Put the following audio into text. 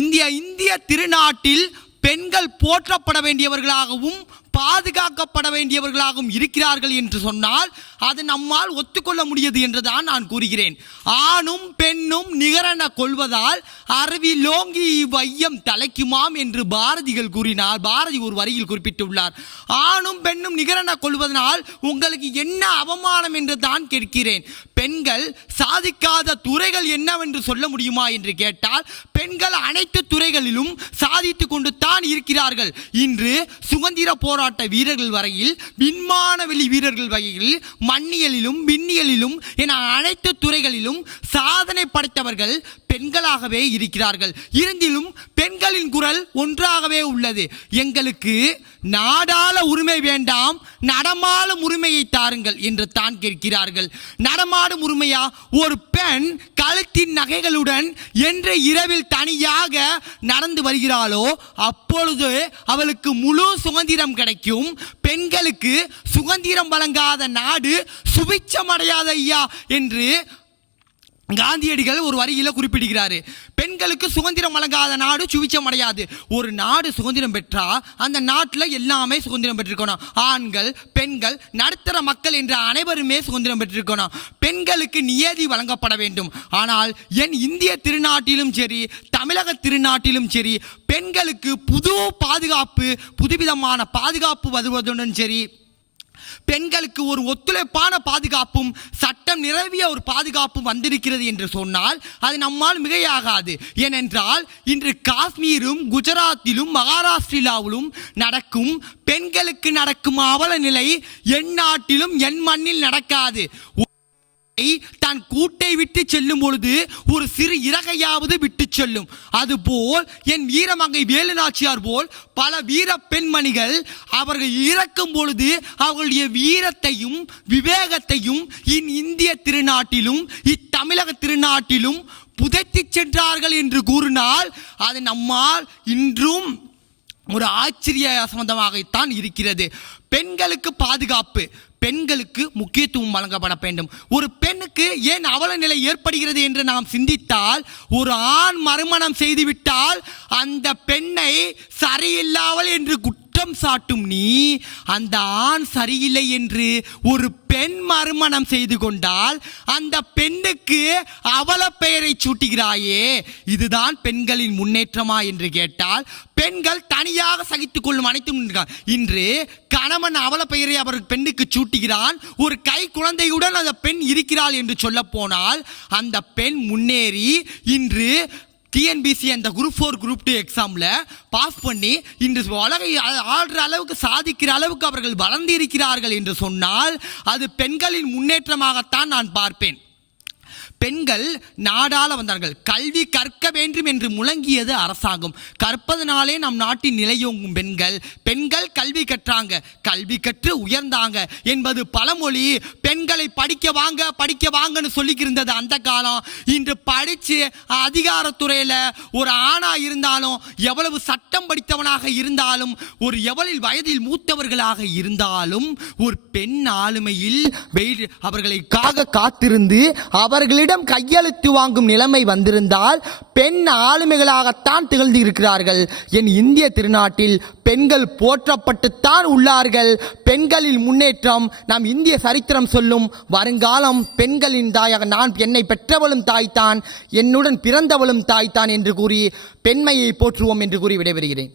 இந்திய திருநாட்டில் பெண்கள் போற்றப்பட வேண்டியவர்களாகவும் பாதுகாக்கப்பட வேண்டியவர்களாகவும் இருக்கிறார்கள் என்று சொன்னால் அது நம்மால் ஒத்துக்கொள்ள முடியாது என்றுதான் நான் கூறுகிறேன். ஆணும் பெண்ணும் நிகரென கொள்வதால் அறிவிலோங்கி வையம் தலைக்குமாம் என்று பாரதிகள் கூறினார். பாரதி ஒரு வரியில் குறிப்பிட்டுள்ளார். ஆணும் பெண்ணும் நிகரென கொள்வதனால் உங்களுக்கு என்ன அவமானம் என்று தான் கேட்கிறேன். பெண்கள் சாதிக்காத துறைகள் என்னவென்று சொல்ல முடியுமா என்று கேட்டால் பெண்கள் அனைத்து துறைகளிலும் சாதித்துக் கொண்டு தான் இருக்கிறார்கள். இன்று சுதந்திர போராட்ட வீரர்கள் வரையில், விண்மானவெளி வீரர்கள் வகையில், மண்ணியலிலும் விண்ணியலிலும் என அனைத்து துறைகளிலும் சாதனை படைத்தவர்கள் பெண்களாகவே இருக்கிறார்கள். இருந்திலும் பெண்களின் குரல் ஒன்றாகவே உள்ளது. எங்களுக்கு நாடாள உரிமை வேண்டாம், நடமாடும் உரிமையை தாருங்கள் என்று தான் கேட்கிறார்கள். நடமாடும் உரிமையா? ஒரு பெண் கழுத்தின் நகைகளுடன் என்று இரவில் தனியாக நடந்து வருகிறாளோ அப்பொழுது அவளுக்கு முழு சுதந்திரம் கிடைக்கும். பெண்களுக்கு சுதந்திரம் வழங்காத நாடு சுபிட்சமடையாத ஐயா என்று காந்தியடிகள் ஒரு வரியில குறிப்பிடுகிறாரு. பெண்களுக்கு சுதந்திரம் வழங்காத நாடு சுபிட்சம் அடையாது. ஒரு நாடு சுதந்திரம் பெற்றா அந்த நாட்டில் எல்லாமே சுதந்திரம் பெற்றிருக்கணும். ஆண்கள், பெண்கள், நடுத்தர மக்கள் என்ற அனைவருமே சுதந்திரம் பெற்றிருக்கணும். பெண்களுக்கு நியதி வழங்கப்பட வேண்டும். ஆனால் என் இந்திய திருநாட்டிலும் சரி, தமிழக திருநாட்டிலும் சரி, பெண்களுக்கு புது பாதுகாப்பு, புதுவிதமான பாதுகாப்பு வருவதுடன் சரி, பெண்களுக்கு ஒரு ஒத்துழைப்பான பாதுகாப்பும் சட்டம் நிறுவிய ஒரு பாதுகாப்பும் வந்திருக்கிறது என்று சொன்னால் அது நம்மால் மிகையாகாது. ஏனென்றால் இன்று காஷ்மீரும் குஜராத்திலும் மகாராஷ்டிராவிலும் நடக்கும் பெண்களுக்கு நடக்கும் அவல நிலை என் நாட்டிலும் என் மண்ணில் நடக்காது. தன் கூட்டை விட்டு செல்லும் பொழுது ஒரு சிறு இறகையாவது விட்டு செல்லும். அதுபோல் என் வீரமங்கை வேலுநாச்சியார் போல் பல வீர பெண்மணிகள் அவர்கள் இறக்கும் பொழுது அவர்களுடைய வீரத்தையும் விவேகத்தையும் இந்திய திருநாட்டிலும் இத்தமிழக திருநாட்டிலும் புதைத்து சென்றார்கள் என்று கூறினால் அது நம்மால் இன்றும் ஒரு ஆச்சரிய சம்பந்தமாகத்தான் இருக்கிறது. பெண்களுக்கு பாதுகாப்பு, பெண்களுக்கு முக்கியத்துவம் வழங்கப்பட வேண்டும். ஒரு பெண்ணுக்கு ஏன் அவல நிலை ஏற்படுகிறது என்று நாம் சிந்தித்தால், ஒரு ஆண் மறுமணம் செய்துவிட்டால் அந்த பெண்ணை சரியில்லாமல் என்று குற்றம் சாட்டும் நீ, அந்த ஆண் சரியில்லை என்று ஒரு பெண் மறுமணம் செய்து கொண்டால் அந்த பெண்ணுக்கு அவல பெயரை சூட்டுகிறாயே, இதுதான் பெண்களின் முன்னேற்றமா என்று கேட்டால் பெண்கள் தனியாக சகித்துக் கொள்ளும் அனைத்தும். இன்று கணவன் அவல பெயரை அவர் பெண்ணுக்கு சூட்டுகிறான். ஒரு கை குழந்தையுடன் அந்த பெண் இருக்கிறாள் என்று சொல்ல போனால் அந்த பெண் முன்னேறி இன்று டிஎன்பிசி அந்த குரூப் 4 குரூப் 2 எக்ஸாம்ல பாஸ் பண்ணி இன்று உலகை ஆடுற அளவுக்கு சாதிக்கிற அளவுக்கு அவர்கள் வளர்ந்து இருக்கிறார்கள் என்று சொன்னால் அது பெண்களின் முன்னேற்றமாகத்தான் நான் பார்ப்பேன். பெண்கள் நாடாள வந்தார்கள். கல்வி கற்க வேண்டும் என்று முழங்கியது அரசாங்கம். கற்பதனாலே நம் நாட்டின் நிலையோங்கும் பெண்கள். பெண்கள் கல்வி கற்றாங்க, கல்வி கற்று உயர்ந்தாங்க என்பது பழமொழி. பெண்களை படிக்க வாங்கன்னு சொல்லிக்கிருந்தது அந்த காலம். இன்று படித்து அதிகாரத்துறையில் ஒரு ஆணா இருந்தாலும், எவ்வளவு சட்டம் படித்தவனாக இருந்தாலும், ஒரு எவ்வளவு வயதில் மூத்தவர்களாக இருந்தாலும், ஒரு பெண் ஆளுமையில் அவர்களுக்காக காத்திருந்து அவர்களிடம் கையெழுத்து வாங்கும் நிலைமை வந்திருந்தால் பெண் ஆளுமைகளாகத்தான் திகழ்ந்து இருக்கிறார்கள். என் இந்திய திருநாட்டில் பெண்கள் போற்றப்பட்டுத்தான் உள்ளார்கள். பெண்களின் முன்னேற்றம் நம் இந்திய சரித்திரம் சொல்லும். வருங்காலம் பெண்களின் தாயாக நான் என்னை பெற்றவளும் தாய்தான், என்னுடன் பிறந்தவளும் தாய்தான் என்று கூறி பெண்மையை போற்றுவோம் என்று கூறி விடைபெறுகிறேன்.